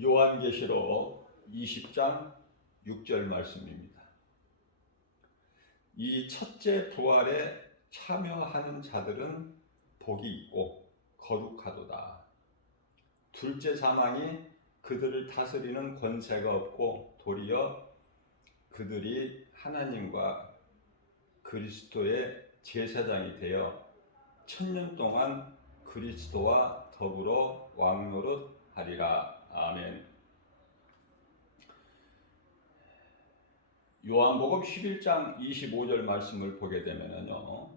요한계시록 20장 6절 말씀입니다. 이 첫째 부활에 참여하는 자들은 복이 있고 거룩하도다. 둘째 사망이 그들을 다스리는 권세가 없고 도리어 그들이 하나님과 그리스도의 제사장이 되어 1000년 동안 그리스도와 더불어 왕노릇하리라. 아멘. 요한복음 11장 25절 말씀을 보게 되면요,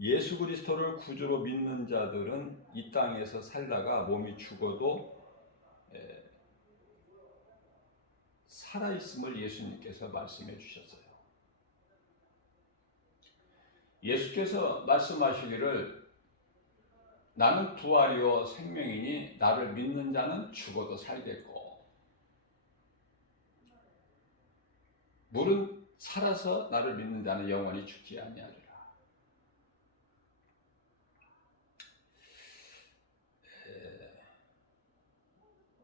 예수 그리스도를 구주로 믿는 자들은 이 땅에서 살다가 몸이 죽어도 살아있음을 예수님께서 말씀해 주셨어요. 예수께서 말씀하시기를 나는 부활이요 생명이니 나를 믿는 자는 죽어도 살겠고 물은 살아서 나를 믿는 자는 영원히 죽지 아니하리라.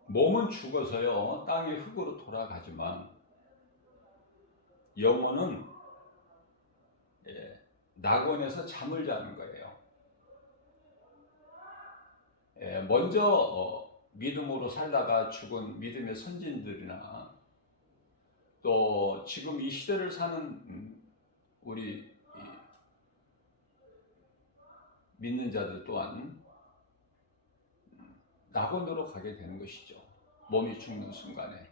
몸은 죽어서요 땅의 흙으로 돌아가지만 영혼은 낙원에서 잠을 자는 거예요. 먼저 믿음으로 살다가 죽은 믿음의 선진들이나 또 지금 이 시대를 사는 우리 믿는 자들 또한 낙원으로 가게 되는 것이죠. 몸이 죽는 순간에.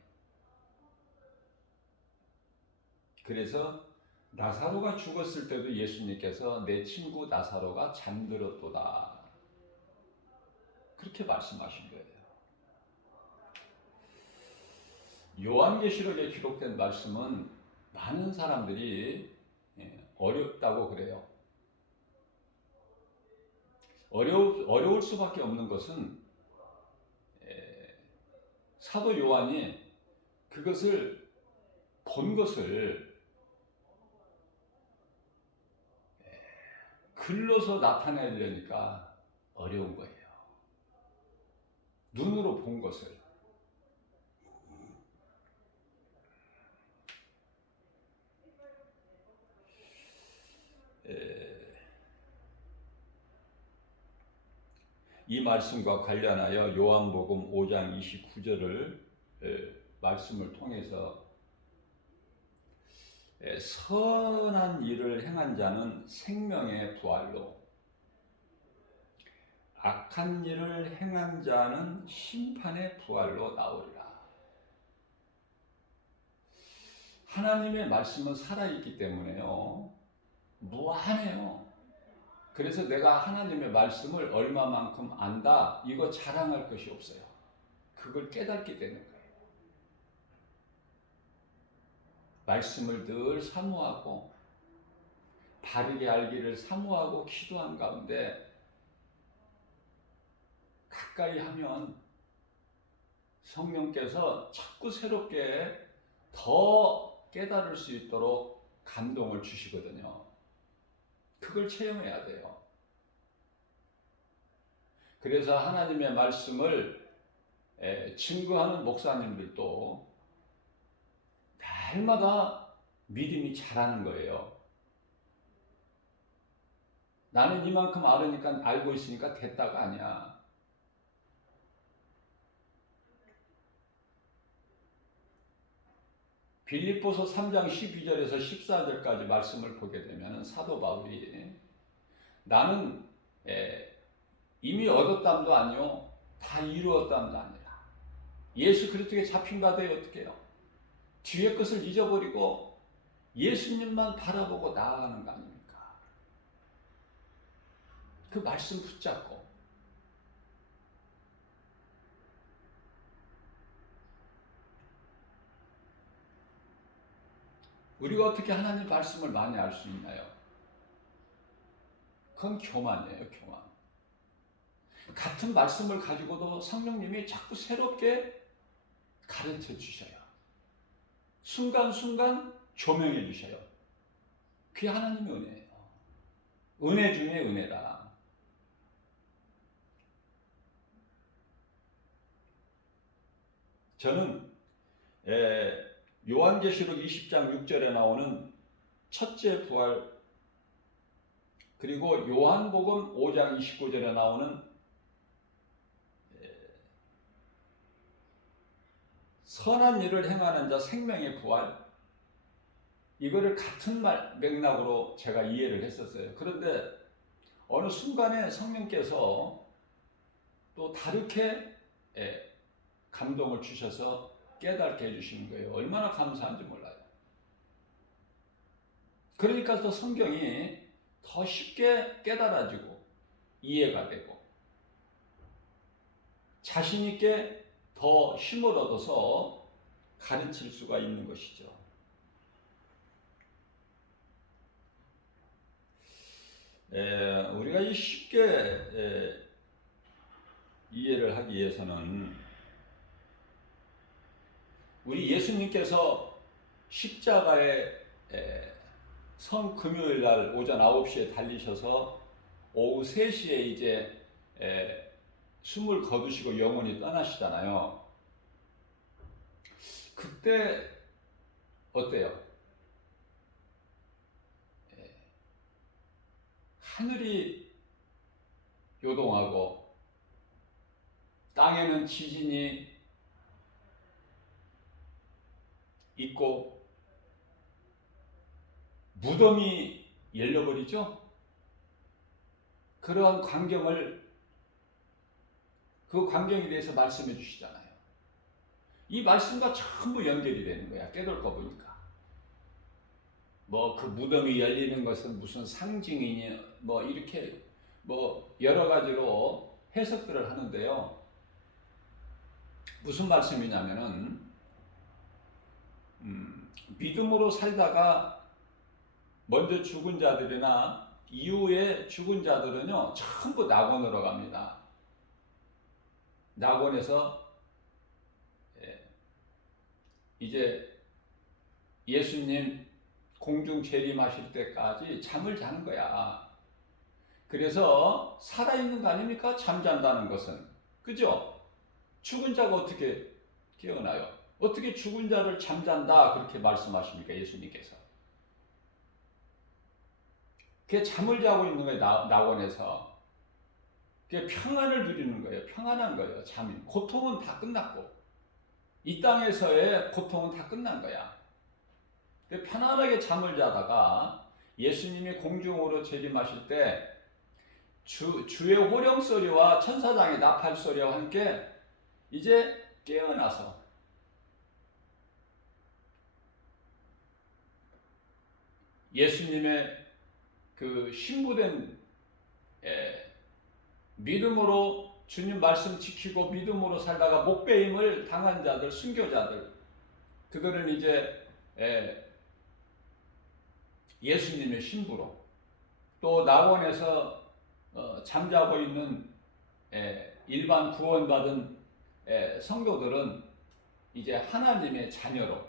그래서 나사로가 죽었을 때도 예수님께서 내 친구 나사로가 잠들었도다. 그렇게 말씀하신 거예요. 요한계시록에 기록된 말씀은 많은 사람들이 어렵다고 그래요. 어려울 수밖에 없는 것은 사도 요한이 그것을 본 것을 글로서 나타내려니까 어려운 거예요. 눈으로 본 것을. 이 말씀과 관련하여 요한복음 5장 29절을 말씀을 통해서 선한 일을 행한 자는 생명의 부활로 악한 일을 행한 자는 심판의 부활로 나오리라. 하나님의 말씀은 살아있기 때문에요 무한해요. 그래서 내가 하나님의 말씀을 얼마만큼 안다 이거 자랑할 것이 없어요. 그걸 깨닫게 되는 거예요. 말씀을 늘 사모하고 바르게 알기를 사모하고 기도한 가운데 가까이 하면 성령께서 자꾸 새롭게 더 깨달을 수 있도록 감동을 주시거든요. 그걸 체험해야 돼요. 그래서 하나님의 말씀을 증거하는 목사님들도 날마다 믿음이 자라는 거예요. 나는 이만큼 알으니까 알고 있으니까 됐다가 아니야. 빌립보서 3장 12절에서 14절까지 말씀을 보게 되면 사도 바울이 나는 이미 얻었담도 아니요 다 이루었담도 아니라 예수 그리스도에 잡힌 바 되어 어떻게 해요? 뒤의 것을 잊어버리고 예수님만 바라보고 나아가는 거 아닙니까? 그 말씀 붙잡고 우리가 어떻게 하나님 말씀을 많이 알 수 있나요? 그건 교만이에요, 교만. 같은 말씀을 가지고도 성령님이 자꾸 새롭게 가르쳐 주셔요. 순간순간 조명해 주셔요. 그게 하나님의 은혜예요. 은혜 중에 은혜다. 저는 요한계시록 20장 6절에 나오는 첫째 부활, 그리고 요한복음 5장 29절에 나오는 선한 일을 행하는 자 생명의 부활, 이거를 같은 맥락으로 제가 이해를 했었어요. 그런데 어느 순간에 성령께서 또 다르게 감동을 주셔서 깨닫게 해주시는 거예요. 얼마나 감사한지 몰라요. 그러니까 또 성경이 더 쉽게 깨달아지고 이해가 되고 자신 있게 더 힘을 얻어서 가르칠 수가 있는 것이죠. 우리가 쉽게 이해를 하기 위해서는 우리 예수님께서 십자가에 성금요일 날 오전 9시에 달리셔서 오후 3시에 이제 숨을 거두시고 영원히 떠나시잖아요. 그때 어때요? 하늘이 요동하고 땅에는 지진이 있고 무덤이 열려버리죠. 그러한 그 광경에 대해서 말씀해 주시잖아요. 이 말씀과 전부 연결이 되는 거야. 깨닫고 보니까. 뭐 그 무덤이 열리는 것은 무슨 상징이니 뭐 이렇게 뭐 여러 가지로 해석들을 하는데요. 무슨 말씀이냐면은 믿음으로 살다가 먼저 죽은 자들이나 이후에 죽은 자들은요 전부 낙원으로 갑니다. 낙원에서 이제 예수님 공중 재림하실 때까지 잠을 자는 거야. 그래서 살아있는 거 아닙니까? 잠잔다는 것은. 그죠? 죽은 자가 어떻게 깨어나요? 어떻게 죽은 자를 잠잔다 그렇게 말씀하십니까? 예수님께서. 그게 잠을 자고 있는 거예요. 낙원에서. 그게 평안을 누리는 거예요. 평안한 거예요. 잠이. 고통은 다 끝났고 이 땅에서의 고통은 다 끝난 거야. 편안하게 잠을 자다가 예수님이 공중으로 재림하실 때 주의 호령 소리와 천사장의 나팔 소리와 함께 이제 깨어나서 예수님의 그 신부된 믿음으로 주님 말씀 지키고 믿음으로 살다가 목배임을 당한 자들, 순교자들, 그들은 이제 예수님의 신부로 또 낙원에서 잠자고 있는 일반 구원받은 성도들은 이제 하나님의 자녀로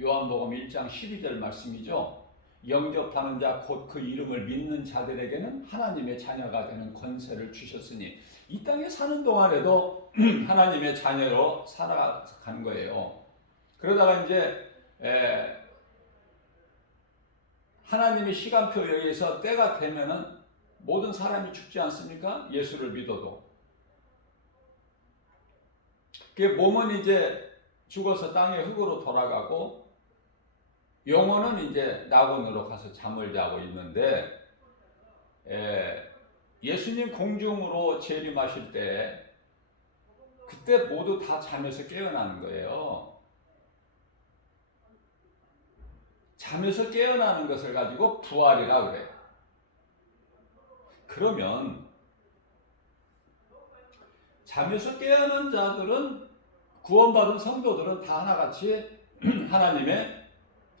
요한복음 1장 12절 말씀이죠. 영접하는 자 곧 그 이름을 믿는 자들에게는 하나님의 자녀가 되는 권세를 주셨으니 이 땅에 사는 동안에도 하나님의 자녀로 살아가는 거예요. 그러다가 이제 하나님의 시간표에 의해서 때가 되면은 모든 사람이 죽지 않습니까? 예수를 믿어도. 그 몸은 이제 죽어서 땅의 흙으로 돌아가고 영혼은 이제 낙원으로 가서 잠을 자고 있는데 예수님 공중으로 재림하실 때 그때 모두 다 잠에서 깨어나는 거예요. 잠에서 깨어나는 것을 가지고 부활이라 그래요. 그러면 잠에서 깨어난 자들은 구원받은 성도들은 다 하나같이 하나님의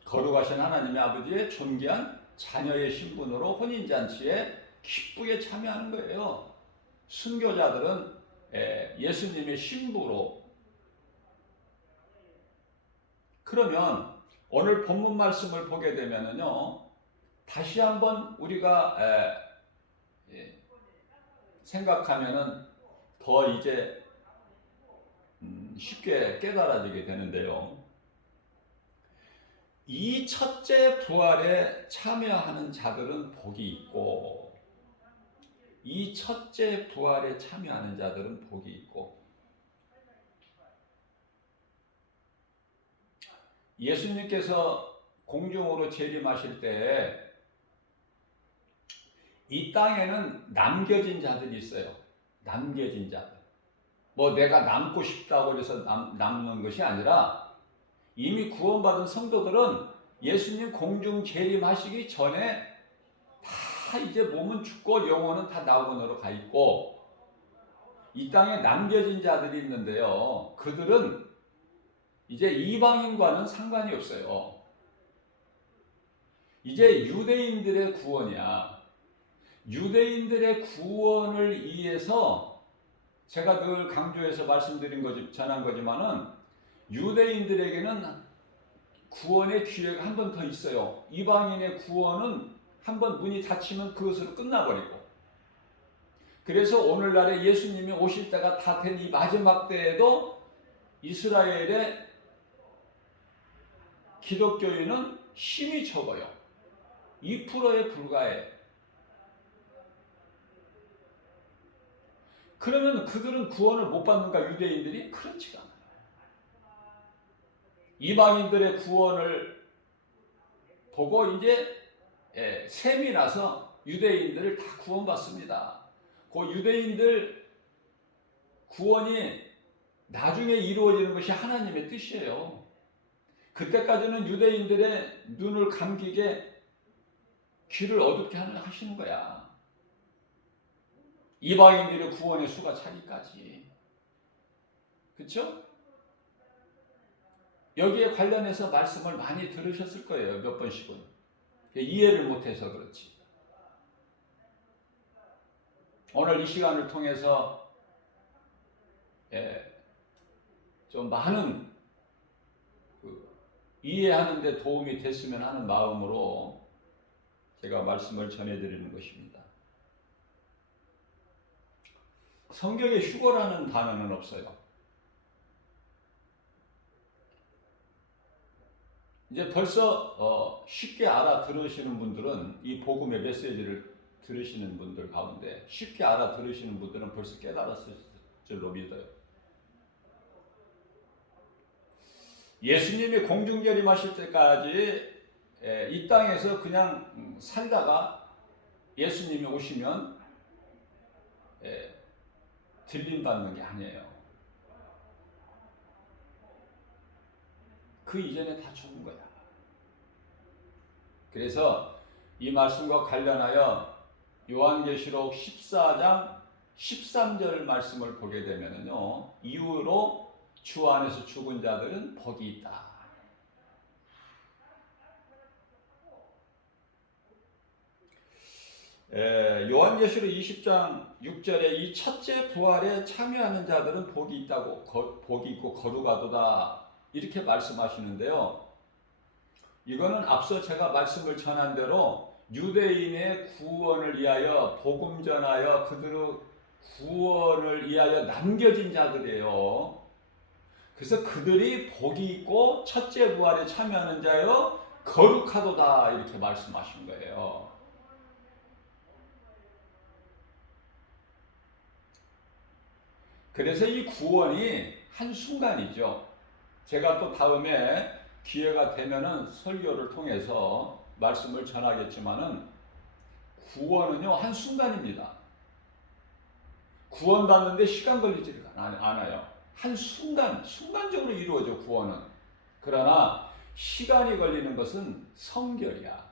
거룩하신 하나님의 아버지의 존귀한 자녀의 신분으로 혼인잔치에 기쁘게 참여하는 거예요. 순교자들은 예수님의 신부로. 그러면 오늘 본문 말씀을 보게 되면은요, 다시 한번 우리가 생각하면은 더 이제 쉽게 깨달아지게 되는데요. 이 첫째 부활에 참여하는 자들은 복이 있고, 이 첫째 부활에 참여하는 자들은 복이 있고, 예수님께서 공중으로 재림하실 때 이 땅에는 남겨진 자들이 있어요. 남겨진 자들. 뭐 내가 남고 싶다고 해서 남는 것이 아니라 이미 구원받은 성도들은 예수님 공중 재림하시기 전에 다 이제 몸은 죽고 영혼은 다 낙원으로 가 있고, 이 땅에 남겨진 자들이 있는데요. 그들은 이제 이방인과는 상관이 없어요. 이제 유대인들의 구원이야. 유대인들의 구원을 위해서 제가 늘 강조해서 전한 거지만은 유대인들에게는 구원의 기회가 한 번 더 있어요. 이방인의 구원은 한 번 문이 닫히면 그것으로 끝나버리고, 그래서 오늘날에 예수님이 오실 때가 다 된 이 마지막 때에도 이스라엘의 기독교인은 힘이 적어요. 2%에 불과해. 그러면 그들은 구원을 못 받는가, 유대인들이? 그렇지가 않아요. 이방인들의 구원을 보고 이제 셈이 나서 유대인들을 다 구원받습니다. 그 유대인들 구원이 나중에 이루어지는 것이 하나님의 뜻이에요. 그때까지는 유대인들의 눈을 감기게 귀를 어둡게 하시는 거야. 이방인들의 구원의 수가 차기까지. 그렇죠? 여기에 관련해서 말씀을 많이 들으셨을 거예요. 몇 번씩은. 이해를 못해서 그렇지. 오늘 이 시간을 통해서 좀 많은 이해하는 데 도움이 됐으면 하는 마음으로 제가 말씀을 전해드리는 것입니다. 성경에 휴거라는 단어는 없어요. 이제 벌써 쉽게 알아들으시는 분들은, 이 복음의 메시지를 들으시는 분들 가운데 쉽게 알아들으시는 분들은 벌써 깨달았을 줄로 믿어요. 예수님이 공중재림하실 때까지 이 땅에서 그냥 살다가 예수님이 오시면 들림받는 게 아니에요. 그 이전에 다 죽은 거야. 그래서 이 말씀과 관련하여 요한계시록 14장 13절 말씀을 보게 되면요, 이후로 주 안에서 죽은 자들은 복이 있다. 요한계시록 20장 6절에 이 첫째 부활에 참여하는 자들은 복이 있다고, 복이 있고 거룩하도다, 이렇게 말씀하시는데요. 이거는 앞서 제가 말씀을 전한 대로 유대인의 구원을 위하여, 복음 전하여 그들의 구원을 위하여 남겨진 자들이에요. 그래서 그들이 복이 있고 첫째 부활에 참여하는 자여 거룩하도다, 이렇게 말씀하신 거예요. 그래서 이 구원이 한순간이죠. 제가 또 다음에 기회가 되면은 설교를 통해서 말씀을 전하겠지만은, 구원은요, 한순간입니다. 구원받는데 시간 걸리지 않아요. 순간적으로 이루어져, 구원은. 그러나 시간이 걸리는 것은 성결이야.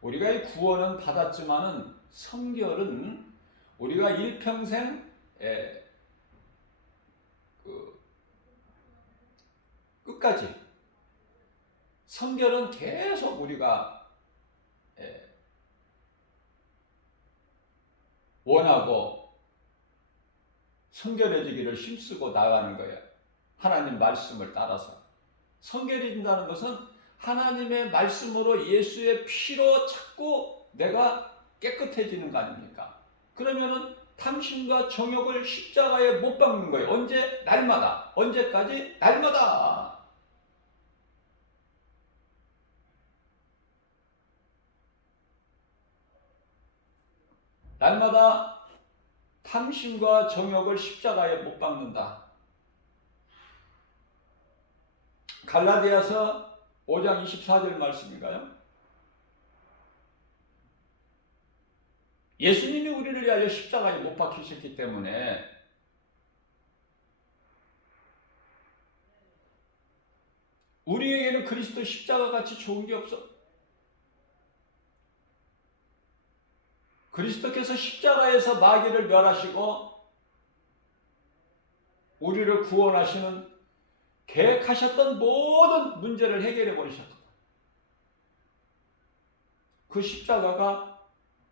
우리가 이 구원은 받았지만은 성결은 우리가 일평생 끝까지, 성결은 계속 우리가 원하고 성결해지기를 힘쓰고 나가는 거예요. 하나님 말씀을 따라서. 성결해진다는 것은 하나님의 말씀으로, 예수의 피로 자꾸 내가 깨끗해지는 거 아닙니까? 그러면은 탐심과 정욕을 십자가에 못 박는 거예요. 언제? 날마다. 언제까지? 날마다. 날마다 탐심과 정욕을 십자가에 못 박는다. 갈라디아서 5장 24절 말씀인가요? 예수님이 우리를 위하여 십자가에 못 박히셨기 때문에 우리에게는 그리스도 십자가 같이 좋은 게 없어. 그리스도께서 십자가에서 마귀를 멸하시고 우리를 구원하시는 계획하셨던 모든 문제를 해결해 버리셨다. 그 십자가가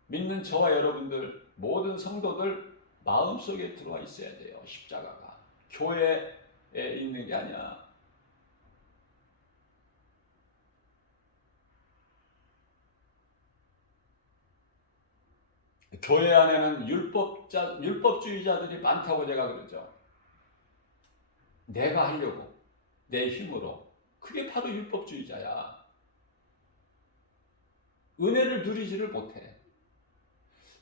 믿는 저와 여러분들 모든 성도들 마음속에 들어와 있어야 돼요. 십자가가 교회에 있는 게 아니야. 교회 안에는 율법주의자들이 많다고 제가 그러죠. 내가 하려고 내 힘으로. 그게 바로 율법주의자야. 은혜를 누리지를 못해.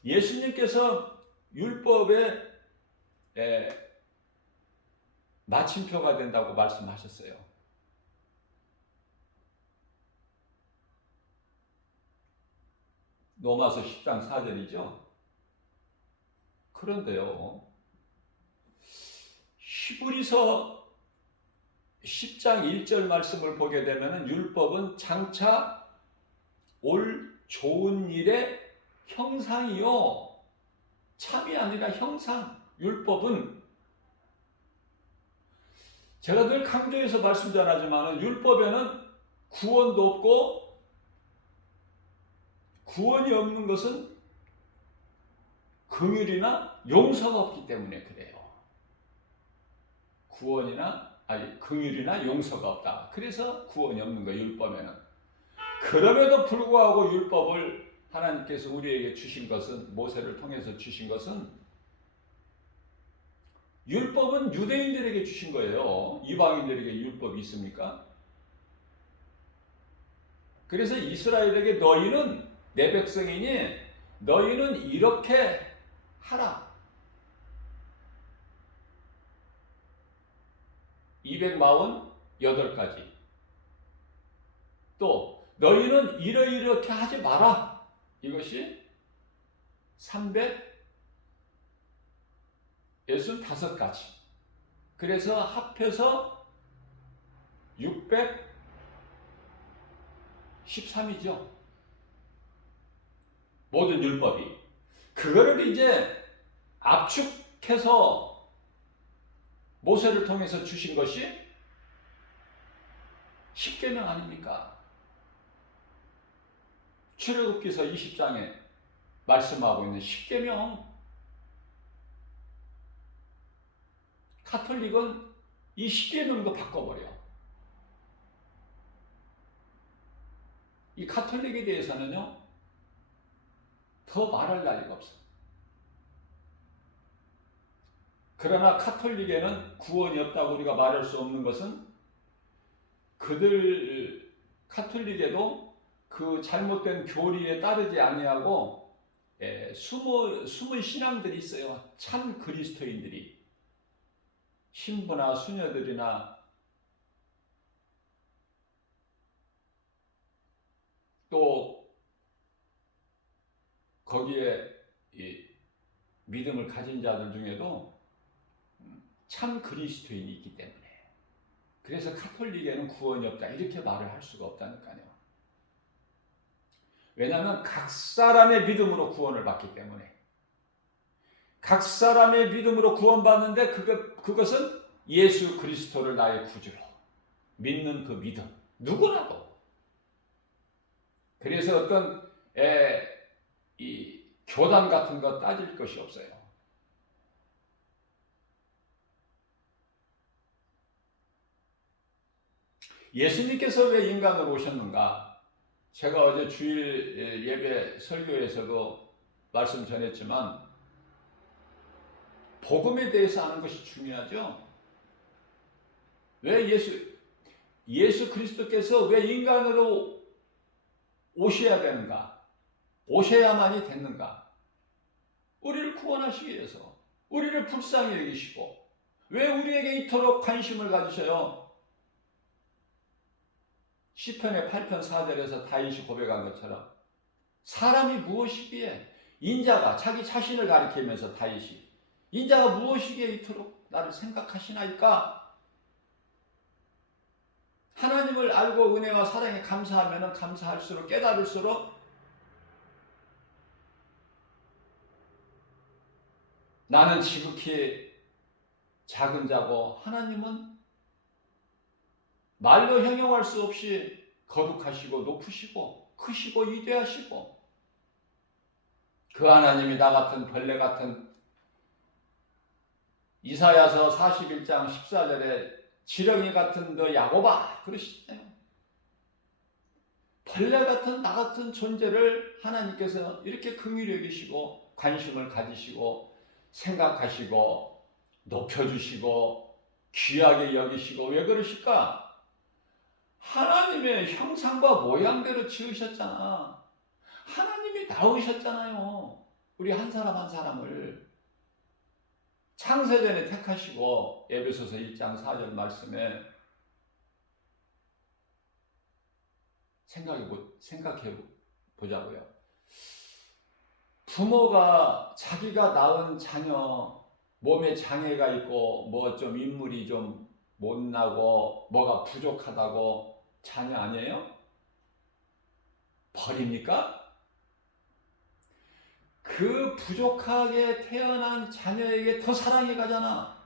예수님께서 율법의 마침표가 된다고 말씀하셨어요. 로마서 10장 4절이죠. 그런데요, 히브리서 10장 1절 말씀을 보게 되면 율법은 장차 올 좋은 일의 형상이요, 참이 아니라 형상. 율법은 제가 늘 강조해서 말씀 전하지만 율법에는 구원도 없고 구원이 없는 것은 긍휼이나 용서가 없기 때문에 그래요. 긍휼이나 용서가 없다. 그래서 구원이 없는 거예요, 율법에는. 그럼에도 불구하고 율법을 하나님께서 우리에게 주신 것은, 모세를 통해서 주신 것은, 율법은 유대인들에게 주신 거예요. 이방인들에게 율법이 있습니까? 그래서 이스라엘에게 너희는 내 백성이니 너희는 이렇게 하라. 248가지. 또 너희는 이렇게 하지 마라. 이것이 365가지. 그래서 합해서 613이죠. 모든 율법이. 그거를 이제 압축해서 모세를 통해서 주신 것이 십계명 아닙니까? 출애굽기서 20장에 말씀하고 있는 십계명. 가톨릭은 이 십계명도 바꿔버려. 이 가톨릭에 대해서는요, 더 말할 나위가 없어. 그러나 가톨릭에는 구원이 없다고 우리가 말할 수 없는 것은 가톨릭에도 그 잘못된 교리에 따르지 아니하고 숨은 신앙들이 있어요. 참 그리스도인들이. 신부나 수녀들이나 또 거기에 이 믿음을 가진 자들 중에도 참 그리스도인이 있기 때문에. 그래서 가톨릭에는 구원이 없다 이렇게 말을 할 수가 없다니까요. 왜냐하면 각 사람의 믿음으로 구원을 받기 때문에. 각 사람의 믿음으로 구원받는데 그것은 예수 그리스도를 나의 구주로 믿는 그 믿음. 누구라도. 그래서 어떤 이 교단 같은 거 따질 것이 없어요. 예수님께서 왜 인간으로 오셨는가? 제가 어제 주일 예배 설교에서도 말씀 전했지만 복음에 대해서 아는 것이 중요하죠. 왜 예수 그리스도께서 왜 인간으로 오셔야 되는가? 오셔야만이 됐는가? 우리를 구원하시기 위해서, 우리를 불쌍히 여기시고, 왜 우리에게 이토록 관심을 가지셔요? 시편의 8편 4절에서 다윗이 고백한 것처럼 사람이 무엇이기에, 인자가 자기 자신을 가리키면서 다윗이 인자가 무엇이기에 이토록 나를 생각하시나이까? 하나님을 알고 은혜와 사랑에 감사하면 감사할수록, 깨달을수록 나는 지극히 작은 자고 하나님은 말로 형용할 수 없이 거룩하시고 높으시고 크시고 위대하시고, 그 하나님이 나 같은 벌레 같은, 이사야서 41장 14절에 지렁이 같은 너 야곱아 그러시잖아요. 벌레 같은 나 같은 존재를 하나님께서 이렇게 긍휼히 여기시고 관심을 가지시고 생각하시고 높여주시고 귀하게 여기시고, 왜 그러실까? 하나님의 형상과 모양대로 지으셨잖아. 하나님이 낳으셨잖아요. 우리 한 사람 한 사람을 창세전에 택하시고, 에베소서 1장 4절 말씀에 생각해 보자고요. 부모가 자기가 낳은 자녀 몸에 장애가 있고 뭐 좀 인물이 좀 못나고 뭐가 부족하다고 자녀 아니에요? 버립니까? 그 부족하게 태어난 자녀에게 더 사랑이 가잖아.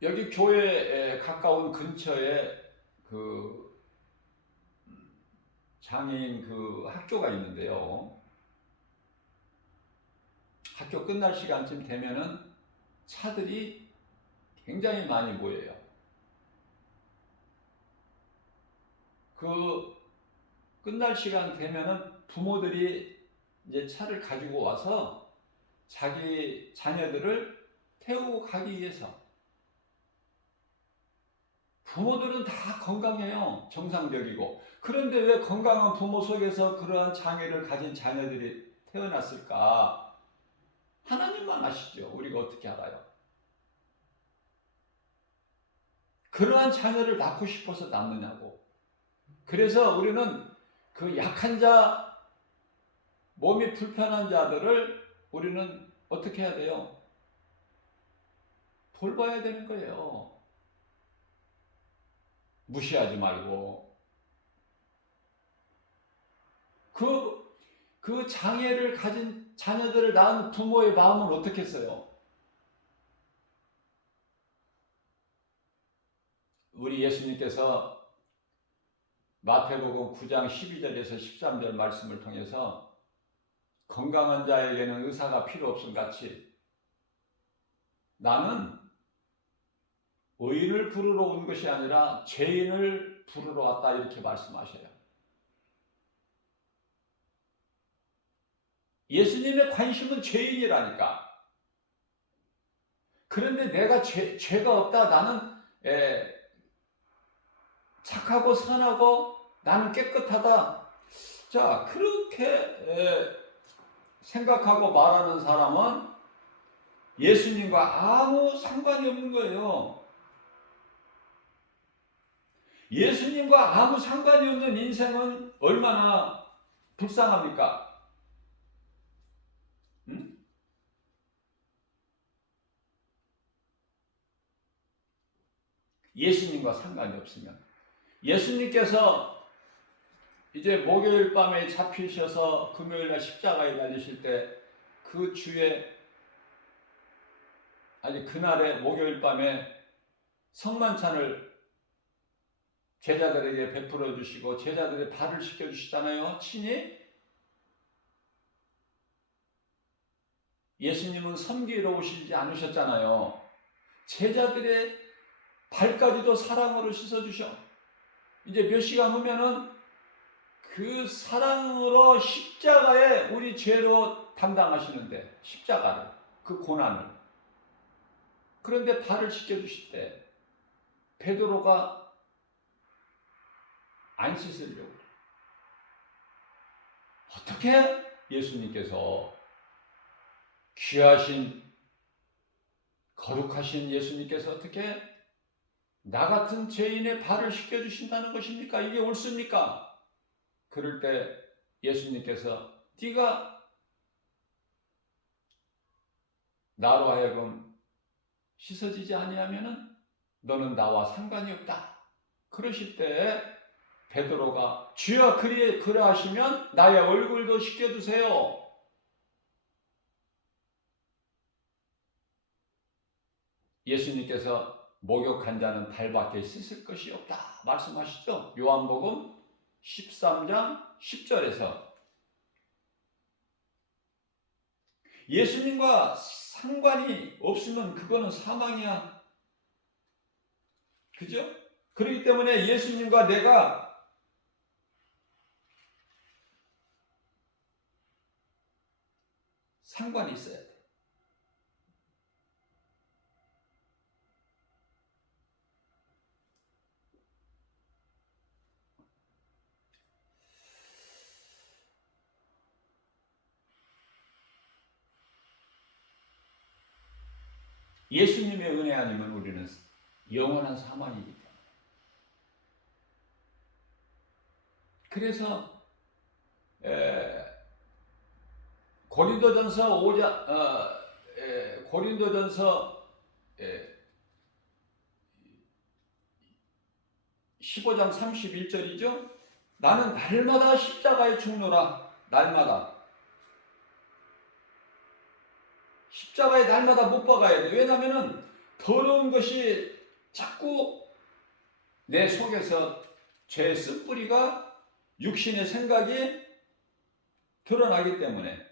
여기 교회에 가까운 근처에 그 장애인 그 학교가 있는데요. 학교 끝날 시간쯤 되면은 차들이 굉장히 많이 모여요. 그 끝날 시간 되면은 부모들이 이제 차를 가지고 와서 자기 자녀들을 태우고 가기 위해서. 부모들은 다 건강해요. 정상적이고. 그런데 왜 건강한 부모 속에서 그러한 장애를 가진 자녀들이 태어났을까? 하나님만 아시죠. 우리가 어떻게 알아요? 그러한 자녀를 낳고 싶어서 낳느냐고. 그래서 우리는 그 약한 자, 몸이 불편한 자들을 우리는 어떻게 해야 돼요? 돌봐야 되는 거예요. 무시하지 말고. 그 장애를 가진 자녀들을 낳은 부모의 마음은 어떻겠어요? 우리 예수님께서 마태복음 9장 12절에서 13절 말씀을 통해서 건강한 자에게는 의사가 필요 없음 같이 나는 의인을 부르러 온 것이 아니라 죄인을 부르러 왔다, 이렇게 말씀하셔요. 예수님의 관심은 죄인이라니까. 그런데 내가 죄가 없다, 나는 착하고 선하고 나는 깨끗하다. 자, 그렇게 생각하고 말하는 사람은 예수님과 아무 상관이 없는 거예요. 예수님과 아무 상관이 없는 인생은 얼마나 불쌍합니까? 응? 예수님과 상관이 없으면, 예수님께서 이제 목요일 밤에 잡히셔서 금요일날 십자가에 달리실 때 그 주에, 아니 그날에 목요일 밤에 성만찬을 제자들에게 베풀어 주시고 제자들의 발을 씻겨 주시잖아요. 친히. 예수님은 섬기러 오시지 않으셨잖아요. 제자들의 발까지도 사랑으로 씻어 주셔. 이제 몇 시간 후면은 그 사랑으로 십자가에 우리 죄로 담당하시는데, 십자가를, 그 고난을. 그런데 발을 씻겨주실 때 베드로가 안 씻으려고. 어떻게 예수님께서, 귀하신 거룩하신 예수님께서 어떻게 나 같은 죄인의 발을 씻겨주신다는 것입니까? 이게 옳습니까? 그럴 때 예수님께서 네가 나로 하여금 씻어지지 아니하면은 너는 나와 상관이 없다. 그러실 때 베드로가 주여 그러하시면 나의 얼굴도 씻겨주세요. 예수님께서 목욕한 자는 발밖에 씻을 것이 없다 말씀하시죠. 요한복음 13장 10절에서 예수님과 상관이 없으면 그거는 사망이야. 그죠? 그렇기 때문에 예수님과 내가 상관이 있어야 돼. 예수님의 은혜 아니면 우리는 영원한 사망이기 때문에. 그래서 고린도전서 15장 31절이죠. 나는 날마다 십자가에 죽노라. 날마다. 십자가에 날마다 못 박아야 돼. 왜냐하면 더러운 것이 자꾸 내 속에서 죄의 쓴뿌리가 육신의 생각이 드러나기 때문에.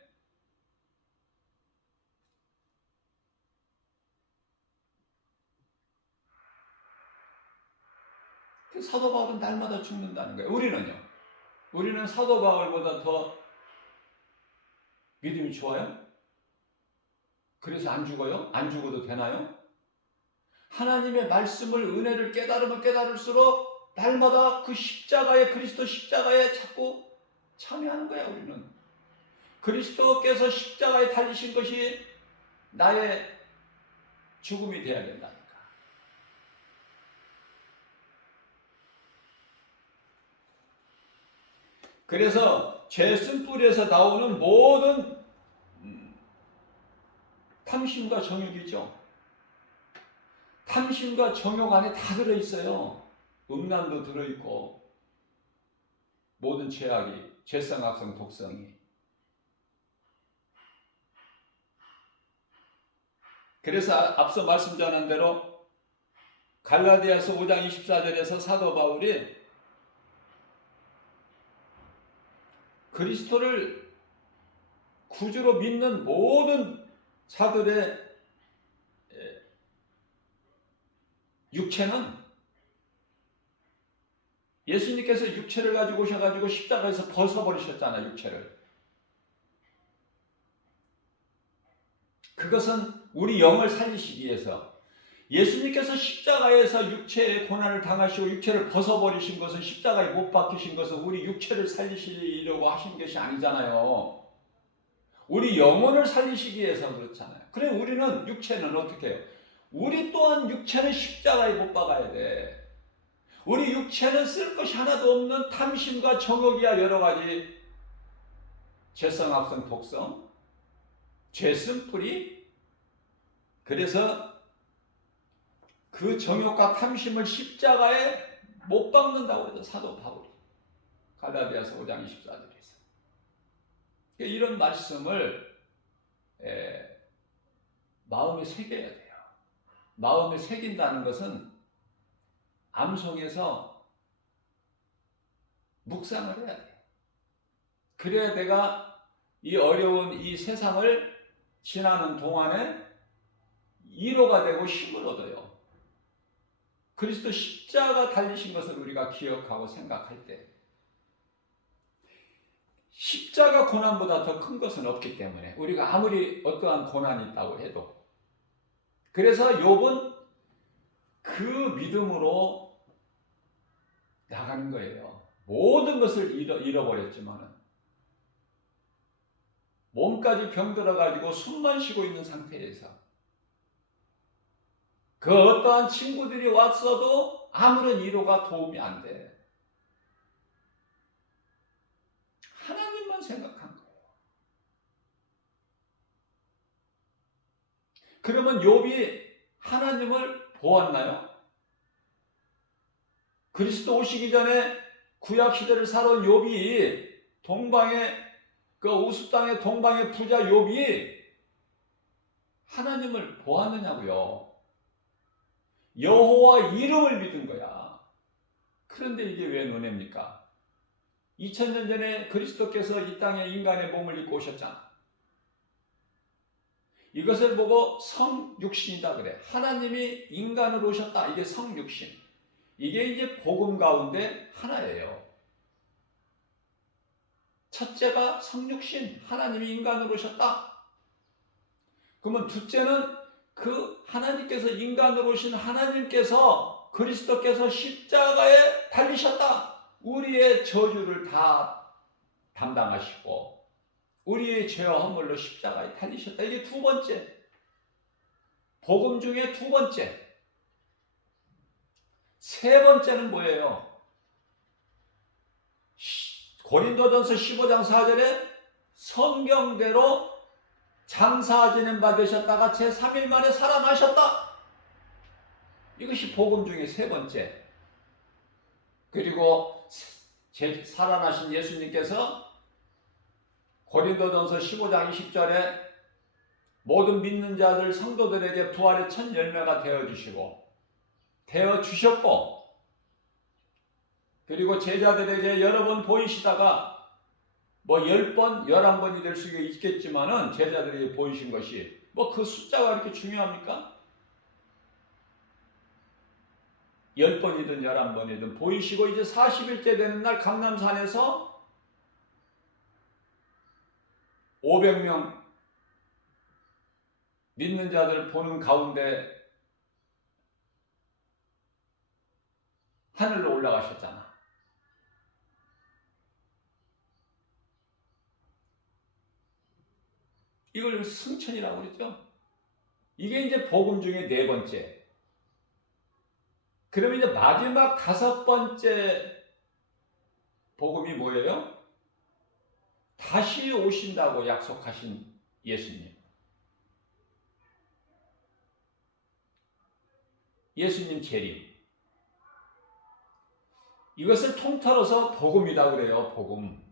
사도 바울은 날마다 죽는다는 거예요. 우리는요? 우리는 사도 바울보다 더 믿음이 좋아요? 그래서 안 죽어요? 안 죽어도 되나요? 하나님의 말씀을, 은혜를 깨달으면 깨달을수록 날마다 그 십자가에, 그리스도 십자가에 자꾸 참여하는 거야. 우리는 그리스도께서 십자가에 달리신 것이 나의 죽음이 되어야 된다니까. 그래서 죄 쓴뿌리에서 나오는 모든 탐심과 정욕이죠. 탐심과 정욕 안에 다 들어있어요. 음란도 들어있고 모든 죄악이, 죄성, 악성, 독성이. 그래서 앞서 말씀 전한 대로 갈라디아서 5장 24절에서 사도 바울이 그리스도를 구주로 믿는 모든 사들의 육체는 예수님께서 육체를 가지고 오셔가지고 십자가에서 벗어버리셨잖아요. 육체를. 그것은 우리 영을 살리시기 위해서. 예수님께서 십자가에서 육체의 고난을 당하시고 육체를 벗어버리신 것은, 십자가에 못 박히신 것은 우리 육체를 살리시려고 하신 것이 아니잖아요. 우리 영혼을 살리시기 위해서 그렇잖아요. 그래 우리는 육체는 어떻게 해요? 우리 또한 육체는 십자가에 못 박아야 돼. 우리 육체는 쓸 것이 하나도 없는 탐심과 정욕이야. 여러 가지 죄성, 악성, 독성, 죄 쓴뿌리. 그래서 그 정욕과 탐심을 십자가에 못 박는다고 해서 사도 바울이 갈라디아서 5장 24절에서 이런 말씀을 마음에 새겨야 돼요. 마음에 새긴다는 것은 암송해서 묵상을 해야 돼요. 그래야 내가 이 어려운 이 세상을 지나는 동안에 위로가 되고 힘을 얻어요. 그리스도 십자가 달리신 것을 우리가 기억하고 생각할 때 십자가 고난보다 더 큰 것은 없기 때문에 우리가 아무리 어떠한 고난이 있다고 해도 그래서 욥은 그 믿음으로 나가는 거예요. 모든 것을 잃어버렸지만은 몸까지 병들어가지고 숨만 쉬고 있는 상태에서 그 어떠한 친구들이 왔어도 아무런 위로가 도움이 안 돼. 하나님만 생각한 거예요. 그러면 욥이 하나님을 보았나요? 그리스도 오시기 전에 구약 시대를 살아온 욥이 동방의 그 우스 땅의 동방의 부자 욥이 하나님을 보았느냐고요. 여호와 이름을 믿은 거야. 그런데 이게 왜 논해입니까? 2000년 전에 그리스도께서 이 땅에 인간의 몸을 입고 오셨잖아. 이것을 보고 성육신이다 그래. 하나님이 인간으로 오셨다. 이게 성육신. 이게 이제 복음 가운데 하나예요. 첫째가 성육신, 하나님이 인간으로 오셨다. 그러면 둘째는 그 하나님께서 인간으로 오신 하나님께서 그리스도께서 십자가에 달리셨다. 우리의 저주를 다 담당하시고 우리의 죄와 허물로 십자가에 달리셨다. 이게 두 번째. 복음 중에 두 번째. 세 번째는 뭐예요? 고린도전서 15장 4절에 성경대로 장사 지낸 바 되셨다가 제3일 만에 살아나셨다. 이것이 복음 중에 세 번째. 그리고 살아나신 예수님께서 고린도전서 15장 20절에 모든 믿는 자들 성도들에게 부활의 첫 열매가 되어주셨고 그리고 제자들에게 여러 번 보이시다가 뭐 10번, 11번이 될 수 있겠지만은 제자들에게 보이신 것이 뭐 그 숫자가 그렇게 중요합니까? 10번이든 11번이든 보이시고 이제 40일째 되는 날 강남산에서 500명 믿는 자들 보는 가운데 하늘로 올라가셨잖아. 이걸 승천이라고 그랬죠. 이게 이제 복음 중에 네 번째. 그러면 이제 마지막 다섯 번째 복음이 뭐예요? 다시 오신다고 약속하신 예수님. 예수님 재림. 이것을 통틀어서 복음이다 그래요. 복음.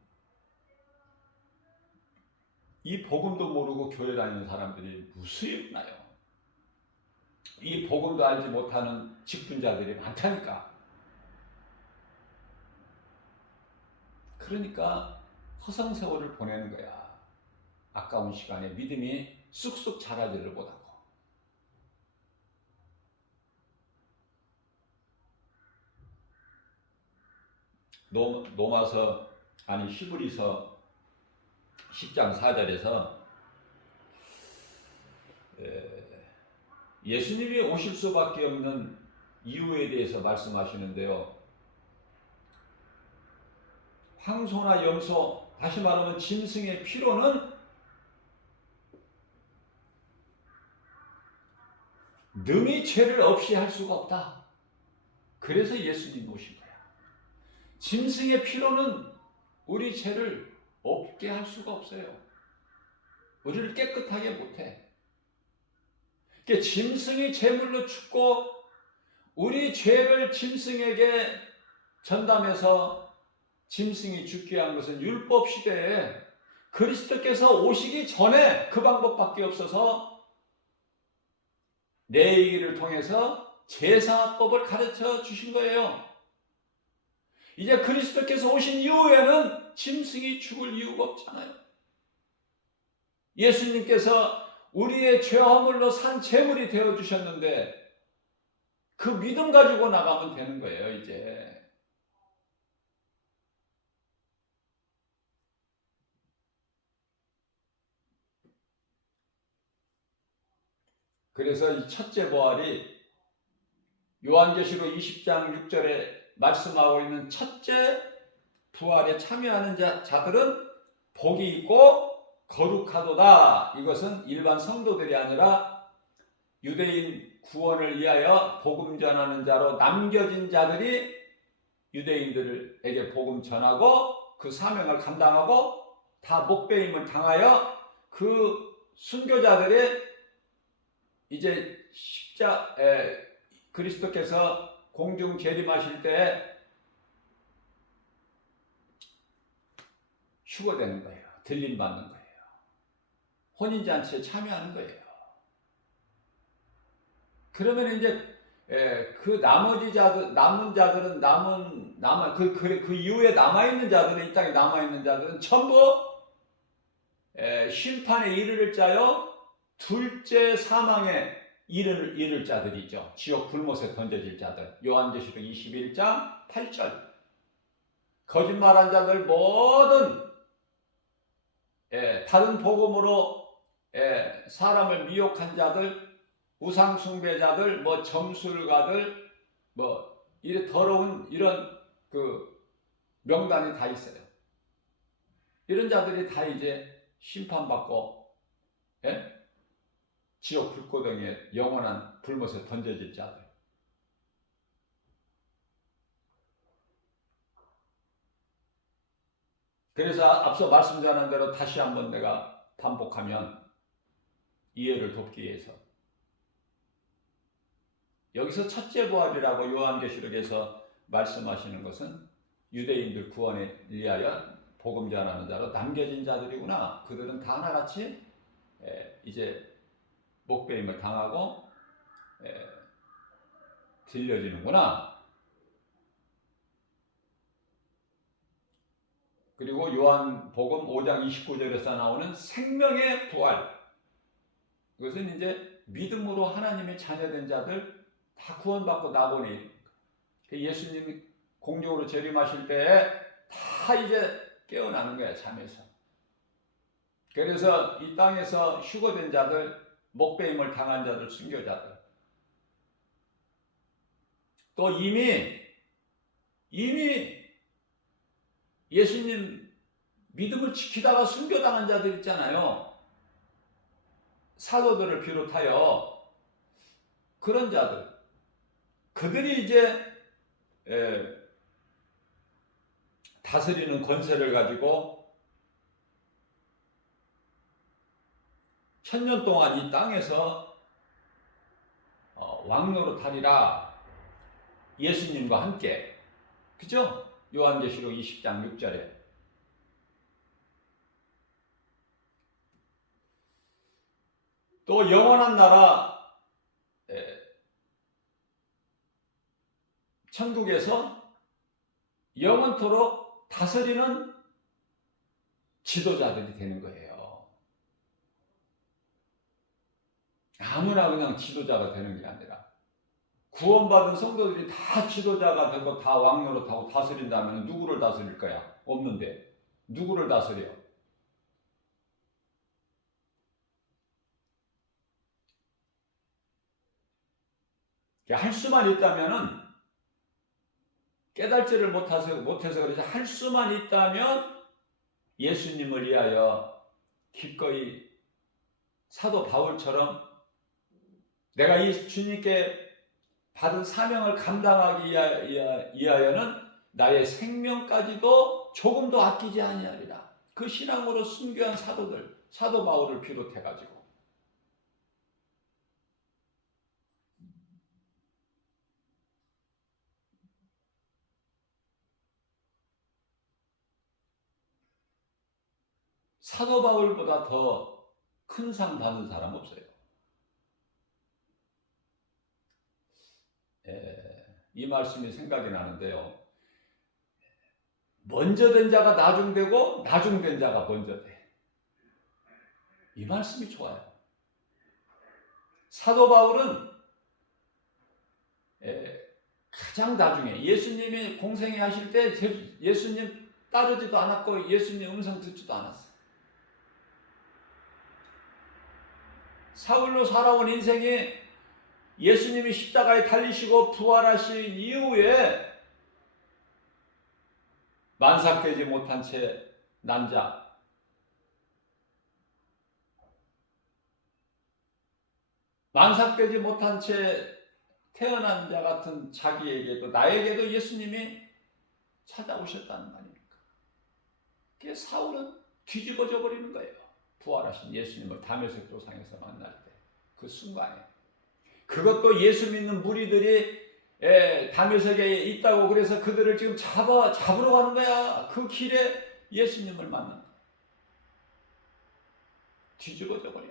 이 복음도 모르고 교회 다니는 사람들이 무수히 많아요. 이 복음도 알지 못하는 직분자들이 많다니까. 그러니까 허송세월을 보내는 거야. 아까운 시간에 믿음이 쑥쑥 자라지를 못하고. 히브리서 10장 4절에서 예수님이 오실 수밖에 없는 이유에 대해서 말씀하시는데요. 황소나 염소, 다시 말하면 짐승의 피로는 능히 죄를 없이 할 수가 없다. 그래서 예수님 오신 거야. 짐승의 피로는 우리 죄를 없게 할 수가 없어요. 우리를 깨끗하게 못해. 그러니까 짐승이 제물로 죽고 우리 죄를 짐승에게 전담해서 짐승이 죽게 한 것은 율법 시대에 그리스도께서 오시기 전에 그 방법밖에 없어서 레위기를 통해서 제사법을 가르쳐 주신 거예요. 이제 그리스도께서 오신 이후에는 짐승이 죽을 이유가 없잖아요. 예수님께서 우리의 죄 허물로 산 제물이 되어주셨는데 그 믿음 가지고 나가면 되는 거예요, 이제. 그래서 이 첫째 부활이 요한계시록 20장 6절에 말씀하고 있는 첫째 부활에 참여하는 자들은 복이 있고 거룩하도다. 이것은 일반 성도들이 아니라 유대인 구원을 위하여 복음 전하는 자로 남겨진 자들이 유대인들에게 복음 전하고 그 사명을 감당하고 다 목배임을 당하여 그 순교자들의 이제 그리스도께서 공중 재림하실 때 휴거되는 거예요. 들림 받는 거예요. 혼인잔치에 참여하는 거예요. 그러면 이제 그 나머지 자들, 남은 자들은 그 이후에 남아있는 자들은, 이 땅에 남아있는 자들은 전부 심판에 이르를 자요 둘째 사망에 이를 자들이죠. 지옥 불못에 던져질 자들. 요한계시록 21장 8절. 거짓말한 자들 모든 다른 복음으로 사람을 미혹한 자들, 우상 숭배자들, 뭐 점술가들, 뭐 이런 더러운 이런 그 명단이 다 있어요. 이런 자들이 다 이제 심판받고 지옥 불고등에 영원한 불못에 던져질 자들. 그래서 앞서 말씀 전한 대로 다시 한번 내가 반복하면 이해를 돕기 위해서 여기서 첫째 부활이라고 요한계시록에서 말씀하시는 것은 유대인들 구원에 위하여 복음 전하는 자로 남겨진 자들이구나. 그들은 다 하나같이 이제 목배임을 당하고 들려지는구나. 그리고 요한복음 5장 29절에서 나오는 생명의 부활. 그것은 이제 믿음으로 하나님의 자녀된 자들 다 구원받고 나보니 예수님이 공중으로 재림하실 때 다 이제 깨어나는 거야, 잠에서. 그래서 이 땅에서 휴거된 자들, 목배임을 당한 자들, 순교자들. 또 이미 예수님 믿음을 지키다가 순교당한 자들 있잖아요. 사도들을 비롯하여 그런 자들. 그들이 이제 다스리는 권세를 가지고 천년 동안 이 땅에서 왕노릇하리라. 예수님과 함께. 그죠? 요한계시록 20장 6절에. 또 영원한 나라 천국에서 영원토록 다스리는 지도자들이 되는 거예요. 아무나 그냥 지도자가 되는 게 아니라 구원받은 성도들이 다 지도자가 되고 다 왕노릇하고 다스린다면 누구를 다스릴 거야? 없는데 누구를 다스려? 할 수만 있다면은 깨달지를 못해서 그러지 할 수만 있다면 예수님을 위하여 기꺼이 사도 바울처럼 내가 이 주님께 받은 사명을 감당하기 위하여는 나의 생명까지도 조금도 아끼지 아니하리라. 그 신앙으로 순교한 사도들, 사도 바울을 비롯해가지고 사도 바울보다 더 큰 상 받은 사람 없어요. 이 말씀이 생각이 나는데요. 먼저 된 자가 나중되고 나중된 자가 먼저 돼. 이 말씀이 좋아요. 사도 바울은 가장 나중에 예수님이 공생애 하실 때 예수님 따르지도 않았고 예수님 음성 듣지도 않았어요. 사울로 살아온 인생이 예수님이 십자가에 달리시고 부활하신 이후에 만삭되지 못한 채 난 자, 만삭되지 못한 채 태어난 자 같은 자기에게도 나에게도 예수님이 찾아오셨다는 말입니까? 그게 사울은 뒤집어져 버리는 거예요. 부활하신 예수님을 다메섹 도상에서 만날 때 그 순간에, 그것도 예수 믿는 무리들이 다메섹에 있다고 그래서 그들을 지금 잡으러 가는 거야. 그 길에 예수님을 만난다. 뒤집어져 버려.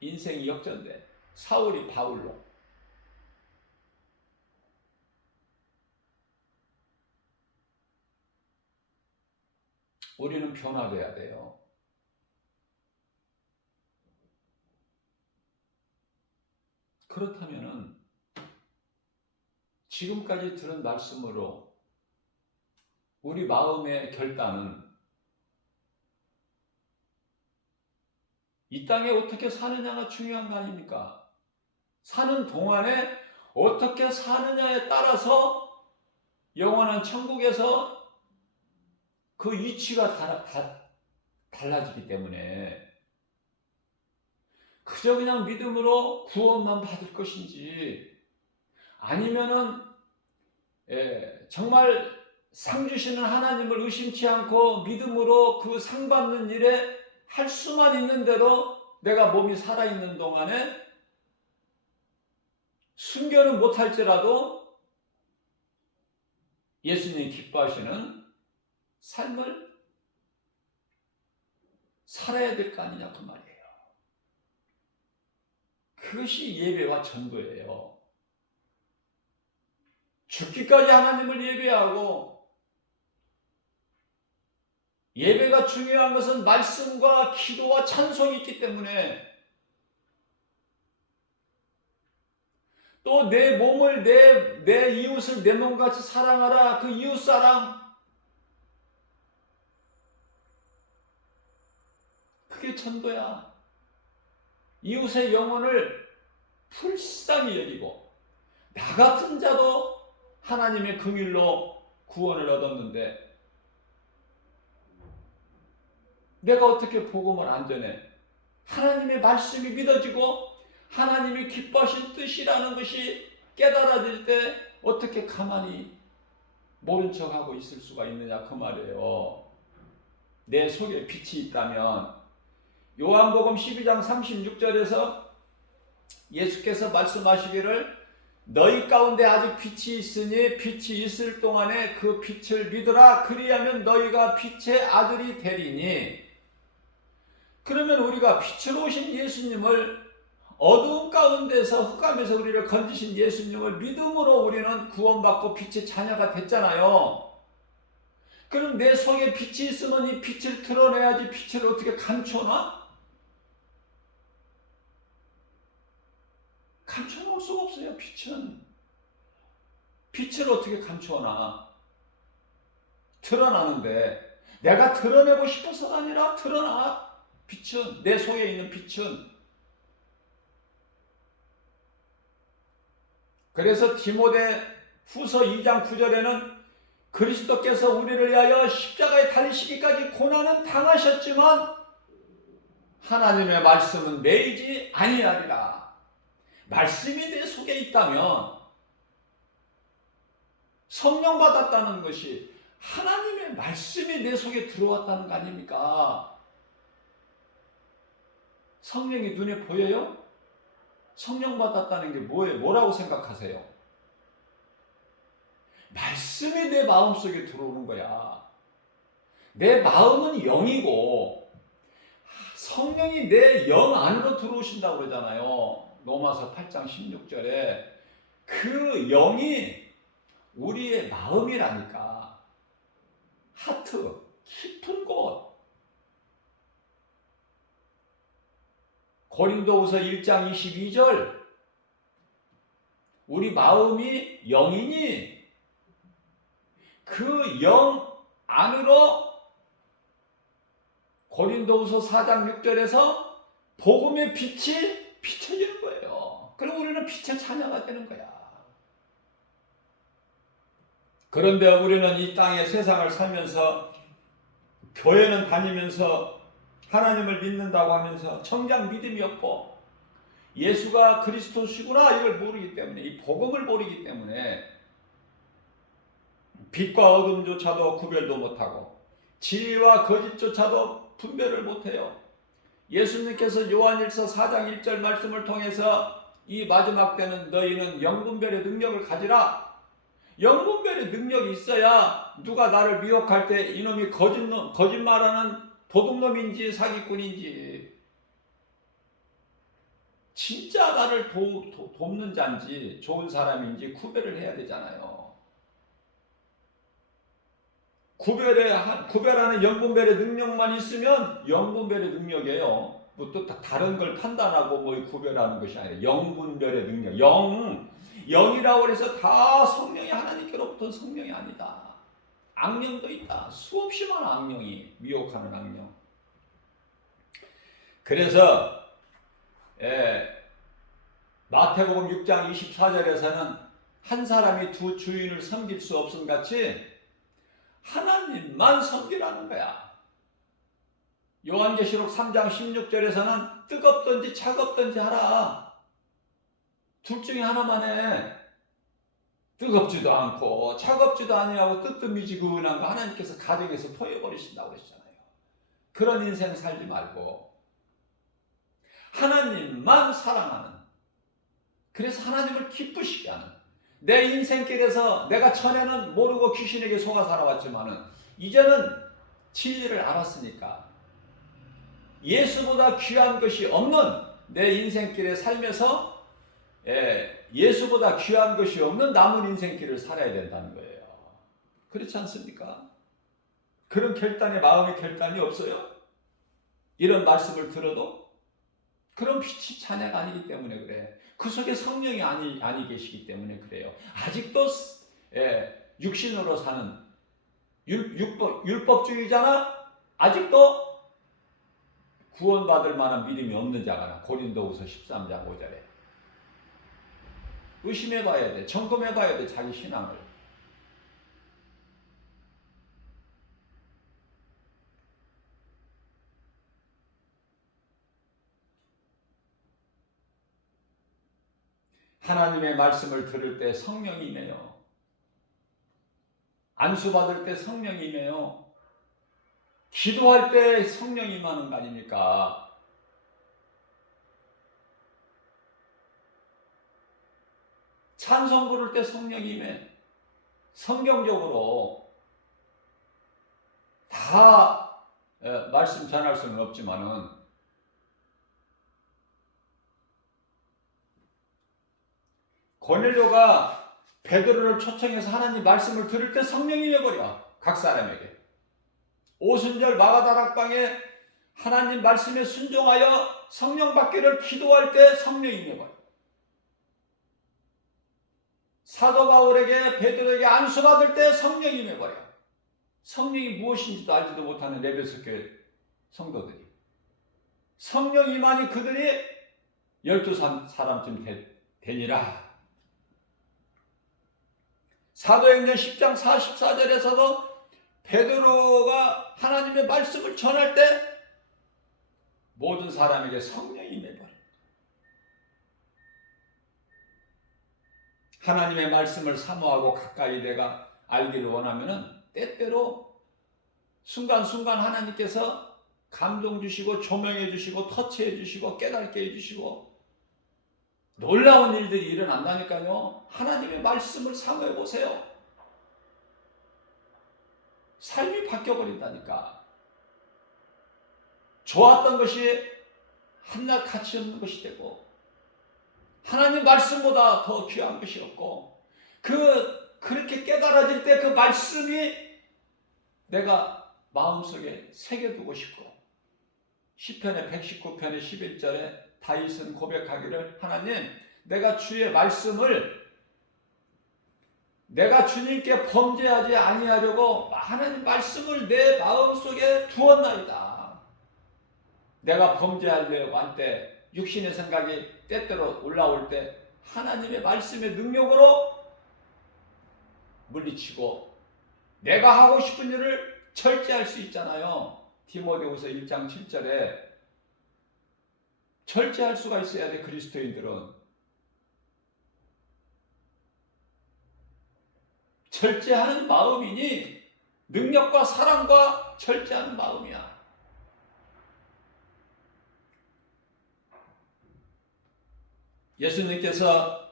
인생이 역전돼. 사울이 바울로. 우리는 변화돼야 돼요. 그렇다면은 지금까지 들은 말씀으로 우리 마음의 결단은 이 땅에 어떻게 사느냐가 중요한 거 아닙니까? 사는 동안에 어떻게 사느냐에 따라서 영원한 천국에서 그 위치가 달라지기 때문에 그저 그냥 믿음으로 구원만 받을 것인지 아니면은 정말 상 주시는 하나님을 의심치 않고 믿음으로 그 상 받는 일에 할 수만 있는 대로 내가 몸이 살아있는 동안에 순교는 못할지라도 예수님이 기뻐하시는 삶을 살아야 될 거 아니냐 그 말이에요. 그것이 예배와 전도예요. 죽기까지 하나님을 예배하고, 예배가 중요한 것은 말씀과 기도와 찬송이 있기 때문에, 또 내 몸을 내 이웃을 내 몸같이 사랑하라. 그 이웃사랑, 그게 전도야. 이웃의 영혼을 불쌍히 여기고, 나 같은 자도 하나님의 긍휼로 구원을 얻었는데 내가 어떻게 복음을 안 전해? 하나님의 말씀이 믿어지고 하나님이 기뻐하신 뜻이라는 것이 깨달아질 때 어떻게 가만히 모른 척하고 있을 수가 있느냐 그 말이에요. 내 속에 빛이 있다면, 요한복음 12장 36절에서 예수께서 말씀하시기를 너희 가운데 아직 빛이 있으니 빛이 있을 동안에 그 빛을 믿으라. 그리하면 너희가 빛의 아들이 되리니. 그러면 우리가 빛으로 오신 예수님을, 어두운 가운데서 흑암에서 우리를 건지신 예수님을 믿음으로 우리는 구원받고 빛의 자녀가 됐잖아요. 그럼 내 속에 빛이 있으면 이 빛을 드러내야지. 빛을 어떻게 감춰놔? 감춰놓을 수가 없어요. 빛을 어떻게 감춰놔? 드러나는데, 내가 드러내고 싶어서가 아니라 드러나. 빛은, 내 속에 있는 빛은. 그래서 디모데 후서 2장 9절에는 그리스도께서 우리를 위하여 십자가에 달리시기까지 고난은 당하셨지만 하나님의 말씀은 매이지 아니하리라. 말씀이 내 속에 있다면, 성령 받았다는 것이 하나님의 말씀이 내 속에 들어왔다는 거 아닙니까? 성령이 눈에 보여요? 성령 받았다는 게 뭐예요? 뭐라고 생각하세요? 말씀이 내 마음속에 들어오는 거야. 내 마음은 영이고 성령이 내 영 안으로 들어오신다고 그러잖아요. 로마서 8장 16절에 그 영이 우리의 마음이라니까. 하트, 깊은 곳. 고린도후서 1장 22절 우리 마음이 영이니 그 영 안으로 고린도후서 4장 6절에서 복음의 빛이 비춰지는 거예요. 그럼 우리는 빛의 자녀가 되는 거야. 그런데 우리는 이 땅에 세상을 살면서 교회는 다니면서 하나님을 믿는다고 하면서 정작 믿음이 없고 예수가 그리스도시구나 이걸 모르기 때문에, 이 복음을 모르기 때문에 빛과 어둠조차도 구별도 못하고 진리와 거짓조차도 분별을 못해요. 예수님께서 요한일서 4장 1절 말씀을 통해서 이 마지막 때는 너희는 영분별의 능력을 가지라. 영분별의 능력이 있어야 누가 나를 미혹할 때 이놈이 거짓말하는 도둑놈인지 사기꾼인지 진짜 나를 돕는 자인지 좋은 사람인지 구별을 해야 되잖아요. 구별하는 영분별의 능력만 있으면 영분별의 능력이에요. 뭐 또 다른 걸 판단하고 뭐 구별하는 것이 아니라 영분별의 능력. 영이라고 해서 다 성령이 하나님께로부터 성령이 아니다. 악령도 있다. 수없이 많은 악령이 미혹하는 악령. 그래서 마태복음 6장 24절에서는 한 사람이 두 주인을 섬길 수 없음 같이 하나님만 섬기라는 거야. 요한계시록 3장 16절에서는 뜨겁든지 차갑든지 하라. 둘 중에 하나만 해. 뜨겁지도 않고 차갑지도 아니하고 뜨뜻미지근한 거 하나님께서 가정에서 포여버리신다고 그랬잖아요. 그런 인생 살지 말고 하나님만 사랑하는, 그래서 하나님을 기쁘시게 하는, 내 인생길에서 내가 전에는 모르고 귀신에게 속아 살아왔지만은 이제는 진리를 알았으니까 예수보다 귀한 것이 없는 내 인생길에 살면서 예수보다 귀한 것이 없는 남은 인생길을 살아야 된다는 거예요. 그렇지 않습니까? 그런 결단에 마음의 결단이 없어요? 이런 말씀을 들어도? 그런 빛이 자녀가 아니기 때문에 그래. 그 속에 성령이 아니 계시기 때문에 그래요. 아직도 육신으로 사는 율법주의자나 아직도 구원받을 만한 믿음이 없는 자가나 고린도후서 13장 5절에 의심해봐야 돼. 점검해봐야 돼. 자기 신앙을. 하나님의 말씀을 들을 때 성령이 임해요. 안수받을 때 성령이 임해요. 기도할 때 성령이 임하는 거 아닙니까? 찬송 부를 때 성령이 임해. 성경적으로 다 말씀 전할 수는 없지만은 고넬료가 베드로를 초청해서 하나님 말씀을 들을 때 성령이 임해버려. 각 사람에게. 오순절 마가다락방에 하나님 말씀에 순종하여 성령 받기를 기도할 때 성령이 임해버려. 사도 바울에게 베드로에게 안수받을 때 성령이 임해버려. 성령이 무엇인지도 알지도 못하는 에베소 교회 성도들이. 성령 임하니 그들이 12사람쯤 되니라. 사도행전 10장 44절에서도 베드로가 하나님의 말씀을 전할 때 모든 사람에게 성령이 임해버려. 하나님의 말씀을 사모하고 가까이 내가 알기를 원하면은 때때로 순간순간 하나님께서 감동 주시고 조명해 주시고 터치해 주시고 깨닫게 해 주시고 놀라운 일들이 일어난다니까요. 하나님의 말씀을 사모해 보세요. 삶이 바뀌어버린다니까. 좋았던 것이 한낱 가치 없는 것이 되고 하나님 말씀보다 더 귀한 것이 없고 그렇게 깨달아질 때 그 말씀이 내가 마음속에 새겨두고 싶고 시편의 119편의 11절에 다윗은 고백하기를 하나님 내가 주의 말씀을 내가 주님께 범죄하지 아니하려고 하나님 말씀을 내 마음속에 두었나이다. 내가 범죄하려고 할 때 육신의 생각이 때때로 올라올 때 하나님의 말씀의 능력으로 물리치고 내가 하고 싶은 일을 절제할 수 있잖아요. 디모데후서 1장 7절에 절제할 수가 있어야 돼. 그리스도인들은 절제하는 마음이니 능력과 사랑과 절제하는 마음이야. 예수님께서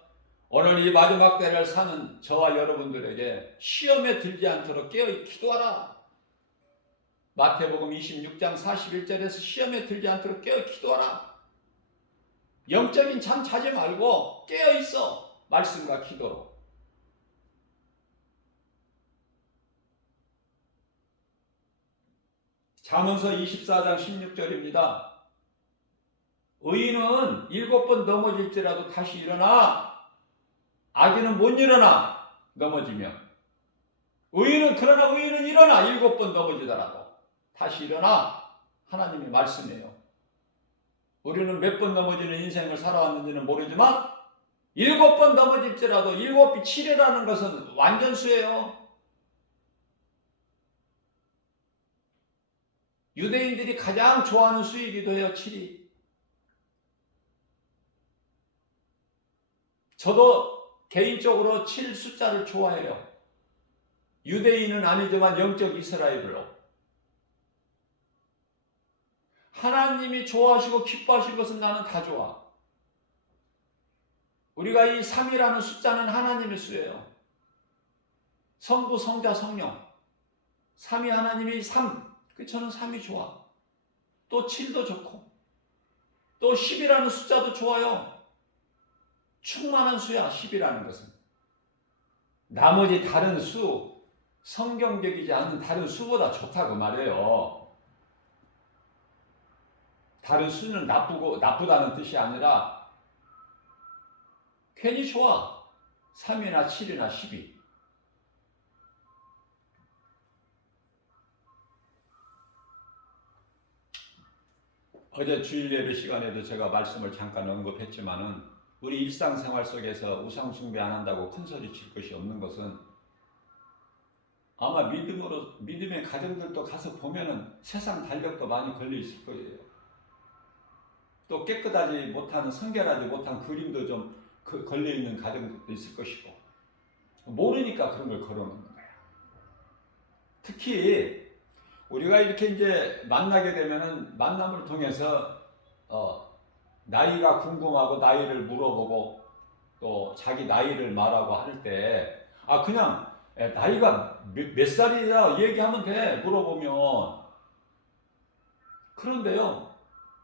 오늘 이 마지막 때를 사는 저와 여러분들에게 시험에 들지 않도록 깨어 기도하라. 마태복음 26장 41절에서 시험에 들지 않도록 깨어 기도하라. 영적인 잠 자지 말고 깨어 있어. 말씀과 기도로. 잠언서 24장 16절입니다. 의인은 7번 넘어질지라도 다시 일어나 악인은 못 일어나 넘어지면 그러나 의인은 일어나 7번 넘어지더라도 다시 일어나. 하나님의 말씀이에요. 우리는 몇 번 넘어지는 인생을 살아왔는지는 모르지만 7번 넘어질지라도 7이 7이라는 것은 완전수예요. 유대인들이 가장 좋아하는 수이기도 해요. 7이. 저도 개인적으로 7 숫자를 좋아해요. 유대인은 아니지만 영적 이스라엘로. 하나님이 좋아하시고 기뻐하신 것은 나는 다 좋아. 우리가 이 3이라는 숫자는 하나님의 수예요. 성부, 성자, 성령. 3이 하나님이 3. 저는 3이 좋아. 또 7도 좋고. 또 10이라는 숫자도 좋아요. 충만한 수야, 10이라는 것은. 나머지 다른 수, 성경적이지 않은 다른 수보다 좋다고 말해요. 다른 수는 나쁘다는 뜻이 아니라 괜히 좋아. 3이나 7이나 10이. 어제 주일 예배 시간에도 제가 말씀을 잠깐 언급했지만은 우리 일상생활 속에서 우상 숭배 안 한다고 큰소리 칠 것이 없는 것은 아마 믿음의 가정들도 가서 보면은 세상 달력도 많이 걸려 있을 거예요. 또 깨끗하지 못하는, 성결하지 못한 그림도 좀 걸려 있는 가정들도 있을 것이고, 모르니까 그런 걸 걸어놓는 거야. 특히 우리가 이렇게 이제 만나게 되면은 만남을 통해서 나이가 궁금하고 나이를 물어보고 또 자기 나이를 말하고 할 때 그냥 나이가 몇 살이냐 얘기하면 돼. 물어보면. 그런데요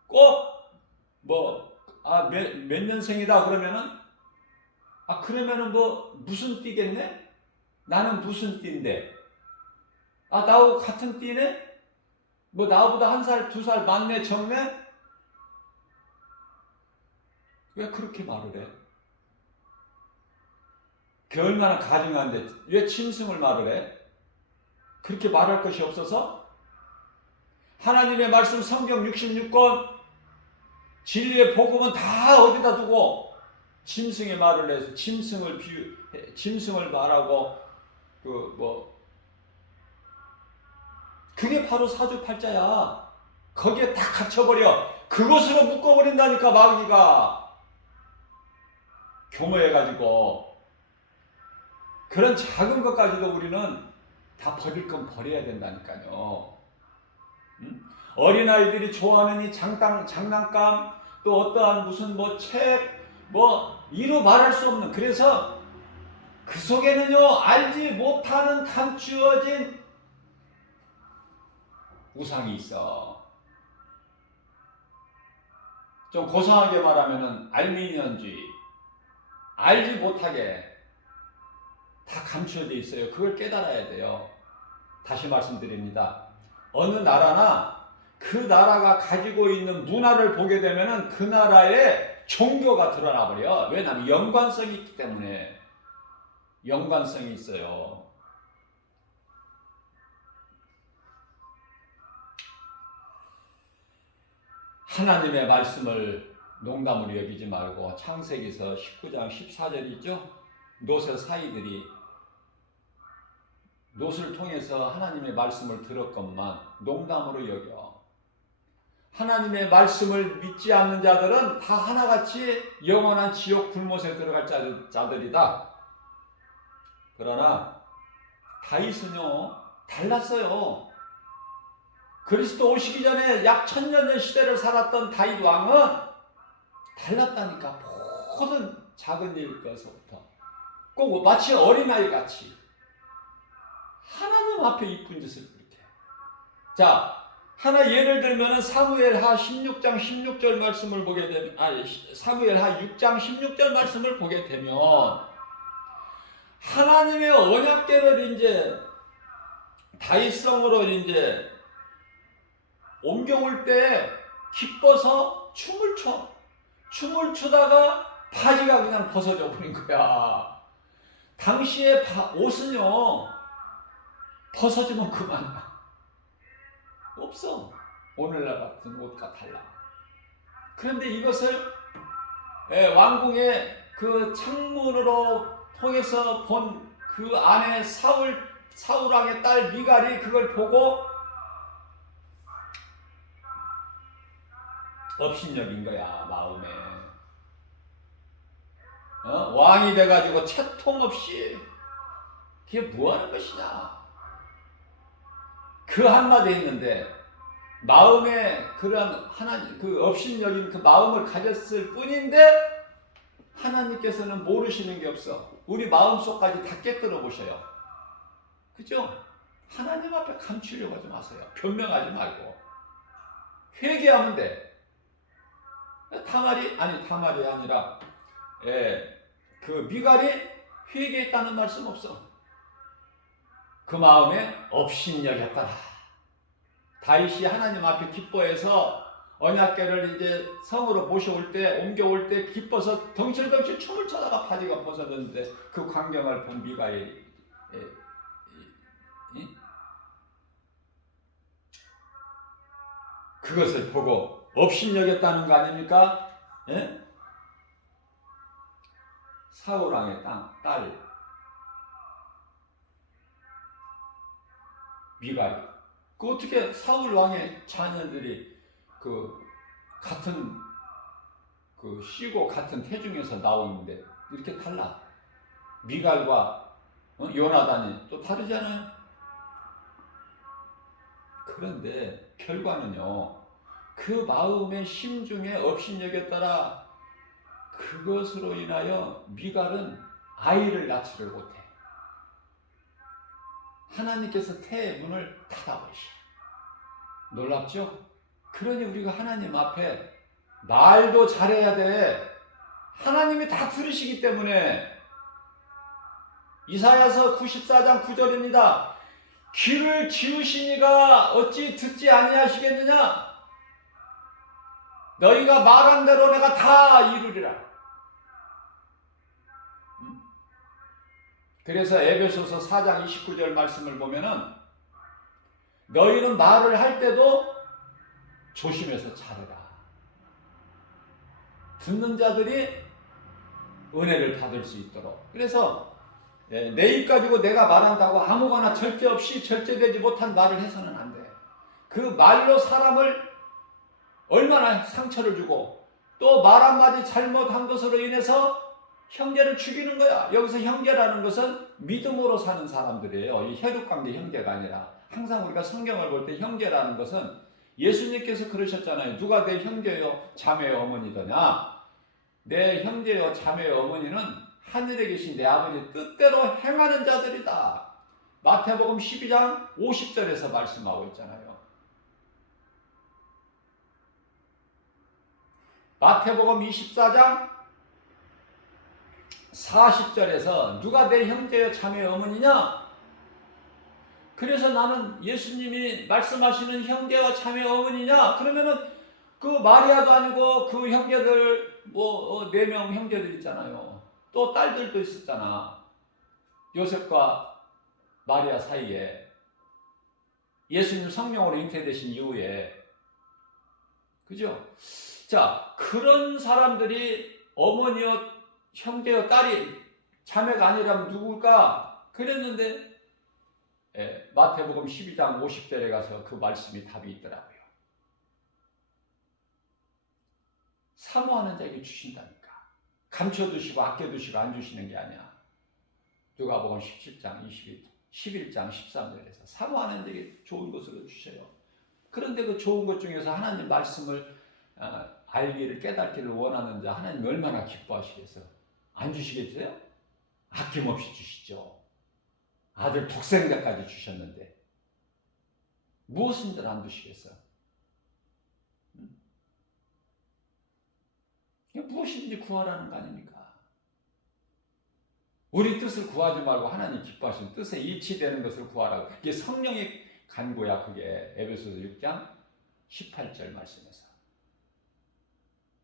꼭 몇 년생이다 그러면은 그러면은 무슨 띠겠네? 나는 무슨 띠인데? 나하고 같은 띠네? 나보다 1살, 2살 많네, 적네? 왜 그렇게 말을 해? 그 얼마나 가증한데 왜 짐승을 말을 해? 그렇게 말할 것이 없어서? 하나님의 말씀 성경 66권 진리의 복음은 다 어디다 두고 짐승의 말을 해서 짐승을 말하고 그게 바로 사주팔자야. 거기에 다 갇혀버려. 그것으로 묶어버린다니까. 마귀가 교모해가지고. 그런 작은 것까지도 우리는 다 버릴 건 버려야 된다니까요. 어린아이들이 좋아하는 이 장난감, 또 어떠한 무슨 책, 이루 말할 수 없는, 그래서 그 속에는요 알지 못하는 감추어진 우상이 있어. 좀 고상하게 말하면은 알미니언주의, 알지 못하게 다 감추어져 있어요. 그걸 깨달아야 돼요. 다시 말씀드립니다. 어느 나라나 그 나라가 가지고 있는 문화를 보게 되면은 그 나라의 종교가 드러나 버려. 왜냐하면 연관성이 있기 때문에. 연관성이 있어요. 하나님의 말씀을 농담으로 여기지 말고 창세기서 19장 14절이죠. 롯의 사이들이 롯을 통해서 하나님의 말씀을 들었건만 농담으로 여겨. 하나님의 말씀을 믿지 않는 자들은 다 하나같이 영원한 지옥 불못에 들어갈 자들이다. 그러나 다윗은요 달랐어요. 그리스도 오시기 전에 약 1000년 시대를 살았던 다윗 왕은 달랐다니까. 모든 작은 일에서부터 꼭 마치 어린아이같이 하나님 앞에 이쁜 짓을 그렇게. 자, 하나 예를 들면 사무엘하 16장 16절 말씀을 보게 되면, 사무엘하 6장 16절 말씀을 보게 되면 하나님의 언약궤를 이제 다윗성으로 이제 옮겨올 때 기뻐서 춤을 춰. 춤을 추다가 바지가 그냥 벗어져 버린 거야. 당시의 옷은요 벗어지면 그만이야. 없어. 오늘날 같은 옷과 달라. 그런데 이것을 왕궁의 그 창문으로 통해서 본 그 안에 사울 왕의 딸 미갈이 그걸 보고 업신여긴 거야, 마음에. 왕이 돼가지고 채통 없이 그게 뭐 하는 것이냐. 그 한마디 했는데 마음에 그런 하나님 그 업신여긴 그 마음을 가졌을 뿐인데 하나님께서는 모르시는 게 없어. 우리 마음속까지 다 깨뜨려 보셔요. 그죠? 하나님 앞에 감추려고 하지 마세요. 변명하지 말고 회개하면 돼. 타말이 아니라 그 미갈이 회개했다는 말씀 없어. 그 마음에 업신여겼더라. 다윗이 하나님 앞에 기뻐해서 언약궤를 이제 성으로 모셔올 때 옮겨올 때 기뻐서 덩실덩실 춤을 춰다가 바지가 벗어졌는데 그 광경을 본 미갈이 그것을 보고 업신여겼다는 거 아닙니까? 예? 사울 왕의 딸 미갈이. 그 어떻게 사울 왕의 자녀들이 그 같은 그 씨고 같은 태중에서 나오는데 이렇게 달라? 미갈과 요나단이 또 다르잖아요. 그런데 결과는요. 그 마음의 심중에 업신여겼더라. 그것으로 인하여 미갈은 아이를 낳지를 못해. 하나님께서 태의 문을 닫아버리셔. 놀랍죠? 그러니 우리가 하나님 앞에 말도 잘해야 돼. 하나님이 다 들으시기 때문에. 이사야서 94장 9절입니다. 귀를 기우시니가 어찌 듣지 아니하시겠느냐? 너희가 말한 대로 내가 다 이루리라. 그래서 에베소서 4장 29절 말씀을 보면은 너희는 말을 할 때도 조심해서 잘해라. 듣는 자들이 은혜를 받을 수 있도록. 그래서 내 입 가지고 내가 말한다고 아무거나 절제 없이 절제되지 못한 말을 해서는 안 돼. 그 말로 사람을 얼마나 상처를 주고 또 말 한마디 잘못한 것으로 인해서 형제를 죽이는 거야. 여기서 형제라는 것은 믿음으로 사는 사람들이에요. 이 혈육관계 형제가 아니라. 항상 우리가 성경을 볼 때 형제라는 것은 예수님께서 그러셨잖아요. 누가 내 형제요 자매요 어머니더냐. 내 형제요 자매요 어머니는 하늘에 계신 내 아버지 뜻대로 행하는 자들이다. 마태복음 12장 50절에서 말씀하고 있잖아요. 마태복음 24장 40절에서 누가 내 형제여 자매여 어머니냐? 그래서 나는 예수님이 말씀하시는 형제와 자매여 어머니냐? 그러면은 그 마리아도 아니고 그 형제들 4명 형제들 있잖아요. 또 딸들도 있었잖아. 요셉과 마리아 사이에 예수님 성령으로 잉태되신 이후에, 그죠? 자, 그런 사람들이 어머니여, 형제여, 딸이, 자매가 아니라면 누굴까? 그랬는데, 마태복음 12장 50절에 가서 그 말씀이 답이 있더라고요. 사모하는 자에게 주신다니까. 감춰두시고 아껴두시고 안 주시는 게 아니야. 누가복음 17장 11장 13절에서 사모하는 자에게 좋은 것으로 주셔요. 그런데 그 좋은 것 중에서 하나님 말씀을 알기를, 깨닫기를 원하는 자 하나님 얼마나 기뻐하시겠어요? 안 주시겠어요? 아낌없이 주시죠. 아들 독생자까지 주셨는데 무엇인들 안 주시겠어요? 무엇인지 구하라는 거 아닙니까? 우리 뜻을 구하지 말고 하나님 기뻐하시는 뜻에 일치되는 것을 구하라고. 이게 성령의 간구야. 그게 에베소서 6장 18절 말씀에서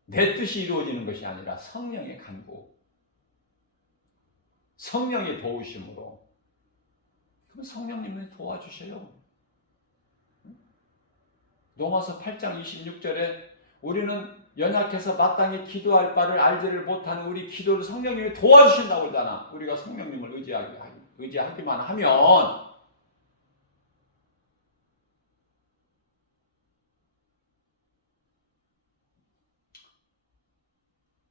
내 뜻이 이루어지는 것이 아니라 성령의 간구, 성령의 도우심으로. 그럼 성령님이 도와주셔요. 로마서 8장 26절에 우리는 연약해서 마땅히 기도할 바를 알지를 못하는 우리 기도를 성령님이 도와주신다고 그러잖아. 우리가 성령님을 의지하기만 하면.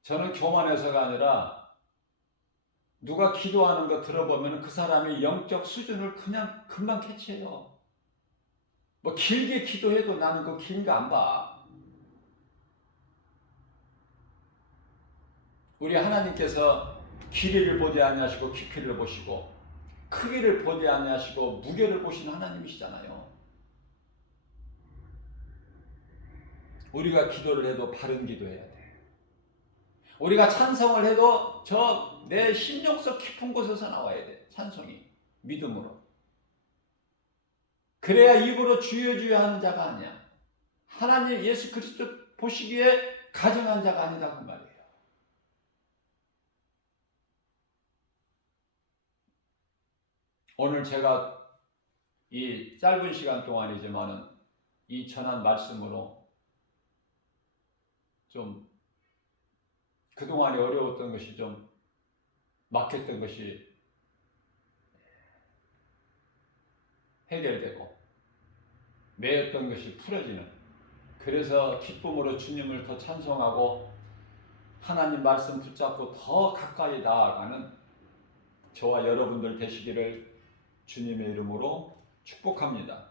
저는 교만해서가 아니라 누가 기도하는 거 들어보면 그 사람의 영적 수준을 그냥 금방 캐치해요. 뭐 길게 기도해도 나는 그 긴 거 안 봐. 우리 하나님께서 길이를 보지 아니하시고 깊이를 보시고 크기를 보지 아니하시고 무게를 보시는 하나님이시잖아요. 우리가 기도를 해도 바른 기도해야 돼. 우리가 찬송을 해도 저 내 심령 속 깊은 곳에서 나와야 돼. 찬송이 믿음으로. 그래야 입으로 주여 주여 하는 자가 아니야. 하나님 예수 그리스도 보시기에 가정한 자가 아니다 그 말이에요. 오늘 제가 이 짧은 시간 동안이지만은 이 전한 말씀으로 좀 그동안에 어려웠던 것이 좀 막혔던 것이 해결되고 매였던 것이 풀어지는, 그래서 기쁨으로 주님을 더 찬송하고 하나님 말씀 붙잡고 더 가까이 나아가는 저와 여러분들 되시기를 주님의 이름으로 축복합니다.